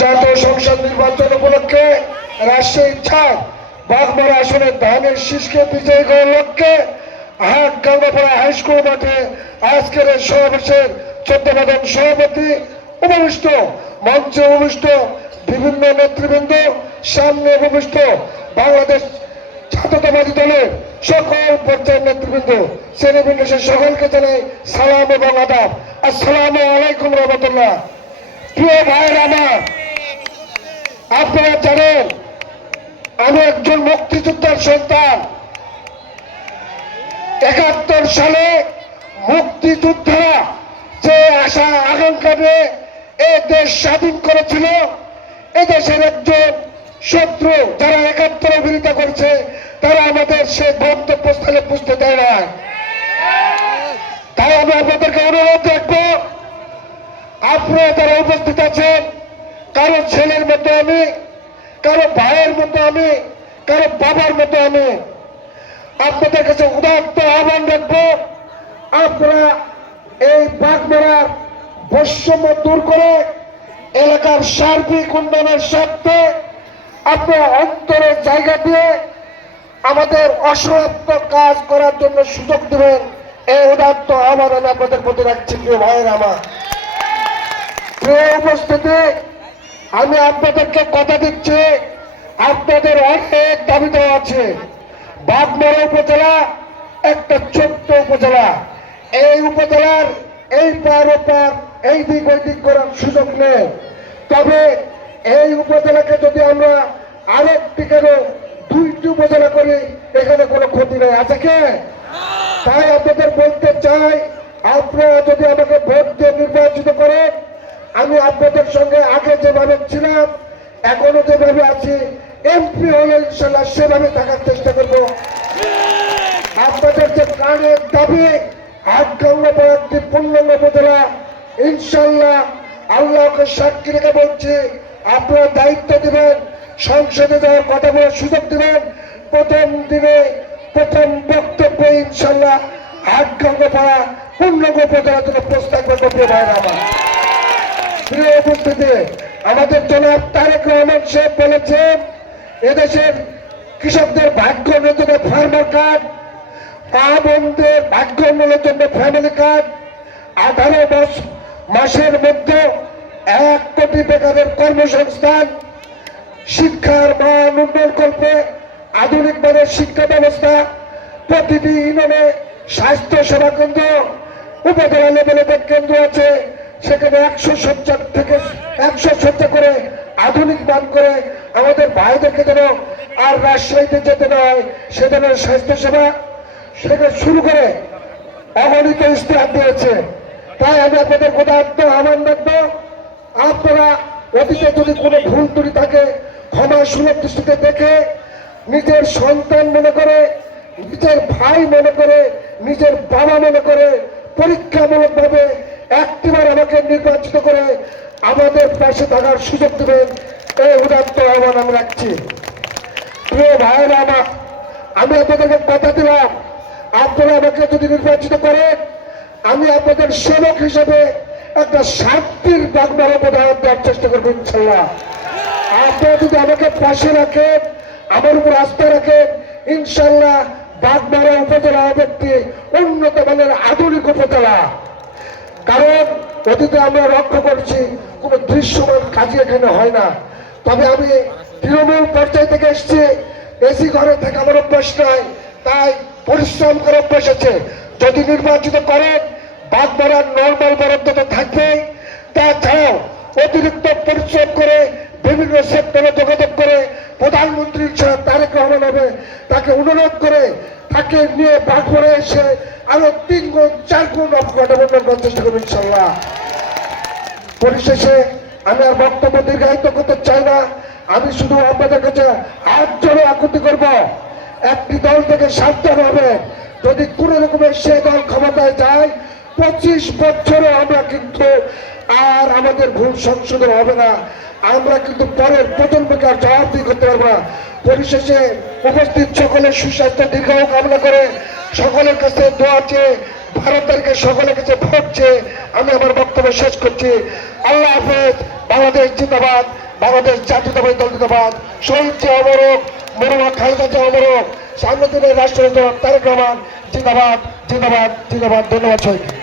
জাতীয় সংসদ নির্বাচন উপলক্ষে রাজশাহী 4 বাগমারা আসনের ধানের শীষকে বিজয়ী করার লক্ষ্যে গাঙ্গাপাড়া হাই স্কুল মাঠে আজকের এই সমাবেশের 14 প্রধান সভাপতি উপবিষ্ট, মঞ্চে উপবিষ্ট বিভিন্ন নেতৃবৃন্দ, সামনে উপবিষ্ট বাংলাদেশ জাতীয়তাবাদী দলের সকল পর্যায়ের নেতৃবৃন্দ, শ্রেণীবিন্যাসে সকলকে জানাই সালাম এবং আদাব। আসসালামু আলাইকুম রহমতুল্লাহ। প্রিয় ভাইয়ের আমার, আপনারা জানেন আমি একজন মুক্তিযোদ্ধার সন্তান। 71 সালে মুক্তিযোদ্ধারা যে আশা আকাঙ্ক্ষা নিয়ে এই দেশ স্বাধীন করেছিল, এদেশের একজন শত্রু যারা 71 বিরোধিতা করছে তারা আমাদের সে গন্তব্যস্থলে পুষতে দেয় না। তাই আমি আপনাদেরকে অনুরোধ রাখবো, আপনারা যারা উপস্থিত আছেন, কারো ছেলের মতো আমি, কারো ভাইয়ের মতো আমি, কারো বাবার মতো আমি, আপনাদের কাছে উদাত্ত আহ্বান রাখবো, আপনারা এই বাগমারার বৈষম্য দূর করে এলাকার সার্বিক উন্নয়নের স্বার্থে আপনারা অন্তরের জায়গা দিয়ে আমাদের অসমাপ্ত কাজ করার জন্য সুযোগ দেবেন, এই উদাত্ত আহ্বান আমি আপনাদের প্রতি রাখছি। প্রিয় ভাইয়ের আমার, প্রিয় উপস্থিতি, আমি আপনাদেরকে কথা দিচ্ছি, আপনাদের অনেক দাবি দেওয়া আছে। বাগমারা উপজেলা একটা ছোট্ট উপজেলা, এই উপজেলার এই পার ওপার এই দিক ওই দিক করার সুযোগ নেই। তবে এই উপজেলাকে যদি আমরা আরেকটি কেন 2টি উপজেলা করি, এখানে কোনো ক্ষতি নেই, আছে কে? তাই আপনাদের বলতে চাই, আপনারা যদি আমাকে ভোট দিয়ে নির্বাচিত করেন, আমি আপনাদের সঙ্গে আগে যেভাবে ছিলাম এখনো যেভাবে আছি, এমপি হলে ইনশাল্লাহ সেভাবে থাকার চেষ্টা করব। আপনাদের যে প্রাণের দাবি গাঙ্গাপাড়া একটি পূর্ণাঙ্গ উপজেলা, ইনশাল্লাহ আল্লাহকে সাক্ষী রেখে বলছি, আপনারা দায়িত্ব দিবেন, সংসদে যাওয়ার কথা বলার সুযোগ দিবেন। প্রথম দিনে প্রথম বক্তব্য ইনশাল্লাহ গাঙ্গাপাড়া পূর্ণাঙ্গ উপজেলা থেকে প্রস্তাব করবে। ভাইরা আমার, প্রিয় উপস্থিতি, আমাদের জনাব তারেক রহমান সাহেব বলেছেন, এদেশের কৃষকদের ভাগ্য উন্নয়নের ফার্মার কার্ড, মা বোনদের ভাগ্য উন্নয়নের জন্য ফ্যামিলি কার্ড, 18 মাসের মধ্যে 1 কোটি বেকারের কর্মসংস্থান, শিক্ষার মান উন্নয়ন করবে, আধুনিক মানের শিক্ষা ব্যবস্থা, প্রতিটি ইউনিয়নে স্বাস্থ্য সেবা কেন্দ্র, উপজেলা লেভেলে কেন্দ্র আছে, সেখানে 100 শয্যা থেকে 100 শয্যা করে আধুনিক মান করে আমাদের ভাইদেরকে যেন আর রাজশাহীতে যেতে নয়, সে ধরনের স্বাস্থ্য সেবা সেটা শুরু করে অগণিত ইস্তেহার দিয়েছে। তাই আমি আপনাদের উদাত্ত আহ্বান রাখবো, আপনারা অতীতে যদি কোনো ভুল ত্রুটি থাকে ক্ষমা সুলভ দৃষ্টিতে দেখে নিজের সন্তান মনে করে, নিজের ভাই মনে করে, নিজের বাবা মনে করে পরীক্ষামূলক ভাবে একটিবার আমাকে নির্বাচিত করে আমাদের পাশে থাকার সুযোগ দেবেন, এই উদাত্ত আহ্বান আমি রাখছি। প্রিয় ভাইয়েরা আমার, আমি আপনাদেরকে কথা দিলাম, আপনারা আমাকে যদি নির্বাচিত করেন, আমি আপনাদের সেবক হিসেবে একটা শান্তির বাগমারা উপহার দেওয়ার চেষ্টা করবো ইনশাল্লাহ। আপনারা যদি আমাকে পাশে রাখেন, আমার উপর আস্থা রাখেন, ইনশাল্লাহ বাগমারা উপজেলা হবে একটি উন্নত মানের আধুনিক উপজেলা। কারণ অতীতে আমরা লক্ষ্য করছি কোনো দৃশ্যমান কাজই এখানে হয় না। তবে আমি তৃণমূল পর্যায় থেকে এসেছি, এসি ঘরে থেকে আমার অভ্যাস নাই, তাই পরিশ্রম করে অভ্যাস আছে। যদি নির্বাচিত করেন, বাগমারার নর্মাল বরাদ্দ তো থাকবেই, তাছাড়াও অতিরিক্ত পরিশ্রম করে বিভিন্ন সেক্টরে যোগাযোগ করে প্রধানমন্ত্রী তারেক রহমান হবে, তাকে অনুরোধ করে তাকে নিয়ে বাগমারা এসে আরো 3 গুণ 4 গুণ অবকাঠামো করার চেষ্টা করবো ইনশাল্লাহ। পরিশেষে আমি আর বক্তব্য দীর্ঘায়িত করতে চাই না, আমি শুধু আপনাদের কাছে হাত জোড়ে আকুতি করব, একটি দল থেকে সাবধান হবে। যদি কোন রকমের সে দল ক্ষমতায় যায়, 25 বছরে আমরা কিন্তু আর আমাদের ভুল সংশোধন হবে না, আমরা কিন্তু পরের প্রজন্মকে আর জবাবদিহি করতে পারবো না। পরিশেষে উপস্থিত সকলের সুস্বাস্থ্য দীর্ঘায়ু কামনা করে, সকলের কাছে দোয়া চেয়ে, 12 তারিখে সকলের কাছে ভোট চেয়ে আমি আমার বক্তব্য শেষ করছি। আল্লাহ হাফেজ। বাংলাদেশ জিন্দাবাদ, বাংলাদেশ জাতীয়তাবাদী দল জিন্দাবাদ, শহীদ জিয়া অমরক, মরুমা খালেদা জিয়া অমরক, সামনে দিনের রাষ্ট্রপতি তারেক রহমান জিন্দাবাদ জিন্দাবাদ জিন্দাবাদ। ধন্যবাদ সবাইকে।